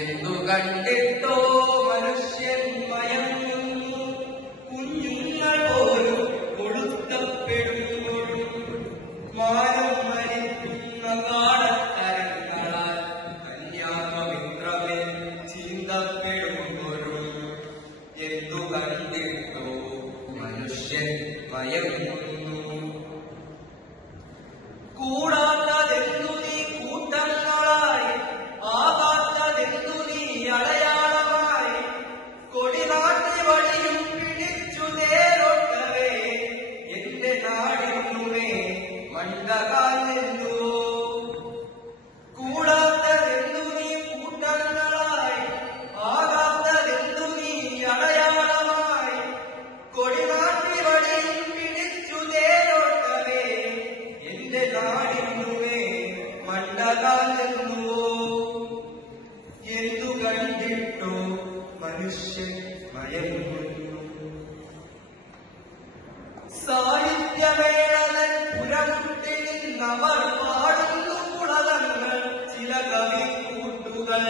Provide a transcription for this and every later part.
എന്തു കണ്ടിട്ടോ മനുഷ്യൻ മയങ്ങുന്നു, കുഞ്ഞുങ്ങൾ പോലും കൊളുത്തപ്പെടുമ്പോഴും മാനം മരിക്കുന്ന കാടത്തരങ്ങളാൽ കന്യാപവിത്രമേ ചീന്തപ്പെടുമ്പോഴും എന്തു കണ്ടിട്ടോ മനുഷ്യൻ മയങ്ങുന്നു. കൂടാത്തതെന്നു നീ കൂട്ടങ്ങളായി, ആകാത്തതെന്നു നീ അടയാളമായി, കൊടിനാട്ടി വടിയും പിടിച്ചു നേരൊട്ടവേ എന്റെ നാടിനുമേ മണ്ടകാലെന്നുവോ. കൂടാത്തതെന്നു നീ കൂട്ടങ്ങളായി, ആകാത്തതെന്നു നീ അടയാളമായി, കൊടിനാട്ടി വടിയും പിടിച്ചു നേരൊട്ടവേ എന്റെ നാടിനുമേ മണ്ടകാലെന്നുവോ. എന്തു കണ്ടിട്ടോ മനുഷ്യൻ മയങ്ങുന്നു. സാഹിത്യമേളതൻ പുരമുട്ടിൽ നിന്നവർ പാടുന്നു കുളതങ്ങൾ ചില കവിക്കൂട്ടുകൾ.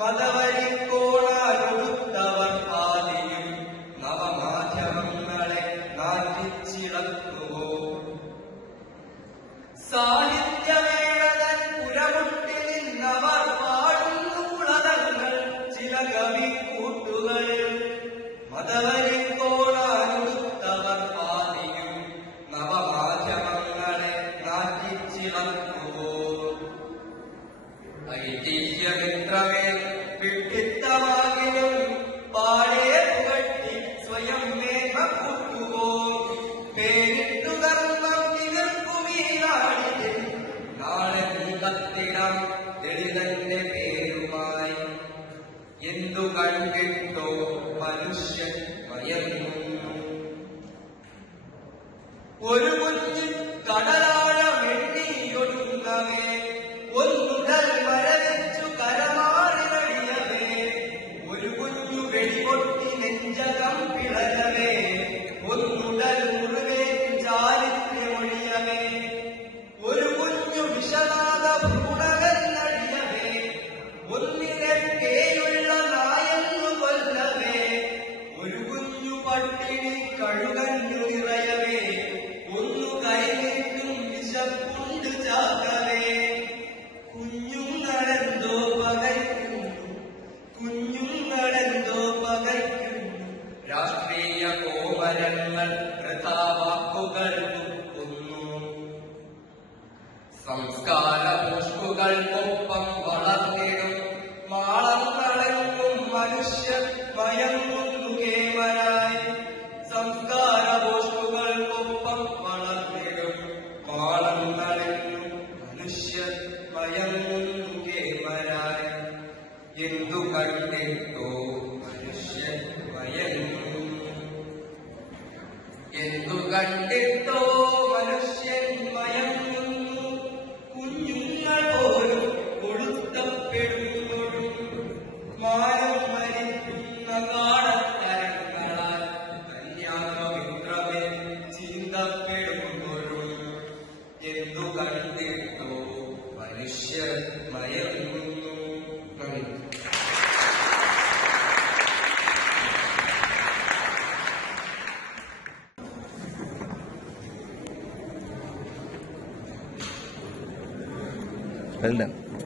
മതവരിക്കോണാലൊടുത്തവർ ആദിയും നവമാധ്യമങ്ങളെ നാറ്റിച്ചിളക്കുവോ. സാഹിത്യമേളതൻ പുരമുട്ടിൽ നിന്നവർ പാടുന്നു കുളതങ്ങൾ ചില കവിക്കൂട്ടുകൾ. മതവരിക്കോണാലൊടുത്തവർ ആദിയും നവമാധ്യമങ്ങളെ നാറ്റിച്ചിളക്കുവോ. ഐതിഹ്യമിത്രമേ വിഡിത്തമാകിലും പാടേ പുകട്ടി സ്വയം മേഘക്കൂട്ടുവോ. പേരിട്ടു കർമ്മം തീർക്കുമീ നാടിൽ നാളെ നീ കത്തിടാം ദളിതന്റെ പേരുമായി. എന്തു കണ്ടിട്ടോ മനുഷ്യൻ മയങ്ങുന്നു. ഒരു കുഞ്ഞ് കടലാഴമെണ്ണിയൊടുങ്ങവേ, ഒന്നുടൽ മരവിച്ചു കരമാറിനടിയവേ, ഒരു കുഞ്ഞു വെടിപൊട്ടി നെഞ്ചകം പിളരവേ, ഒന്നുടൽ മുറിവേറ്റു ചാരിത്ര്യമൊഴിയവേ, ഒരു കുഞ്ഞു വിഷനാദ ഭ്രൂണകന്നടിയവേ, ഒന്നിനൊക്കെയുള്ള നായെന്നു കൊല്ലവേ, ഒരു കുഞ്ഞു പട്ടിണി കഴുകഞ്ഞു നിറയവേ, ഒന്നു കൈനീട്ടും വിശപ്പുണ്ട് ചാകവേ. കുഞ്ഞുങ്ങളെന്തോ പകയ്ക്കുന്നു, കുഞ്ഞുങ്ങളെന്തോ പകയ്ക്കുന്നു, രാഷ്ട്രീയ കോമരങ്ങൾ വൃഥാവാക്കുകൾ തുപ്പുന്നു. സംസ്കാര പുഷ്പുകൾക്കൊപ്പം വളർന്നിടും മാളങ്ങളെങ്ങും മനുഷ്യർ മയങ്ങുന്നു കേവലായി. സംസ്കാര പുഷ്പുകൾക്കൊപ്പം വളർന്നിടും മാളങ്ങളെങ്ങും മനുഷ്യർ മയങ്ങുന്നു കേവലായി. എന്തു കണ്ടിട്ടോ മനുഷ്യൻ മയങ്ങുന്നു. എന്തു കണ്ടിട്ടോ മനുഷ്യൻ മയങ്ങുന്നു, കുഞ്ഞുങ്ങൾ പോലും കൊളുത്തപ്പെടുമ്പോഴും മാനം മരിക്കുന്ന കാടത്തരങ്ങളാൽ കന്യാപവിത്രമേ ചീന്തപ്പെടുമ്പോഴും എന്തു കണ്ടിട്ടോ മനുഷ്യർ മയങ്ങുന്നു. Well done.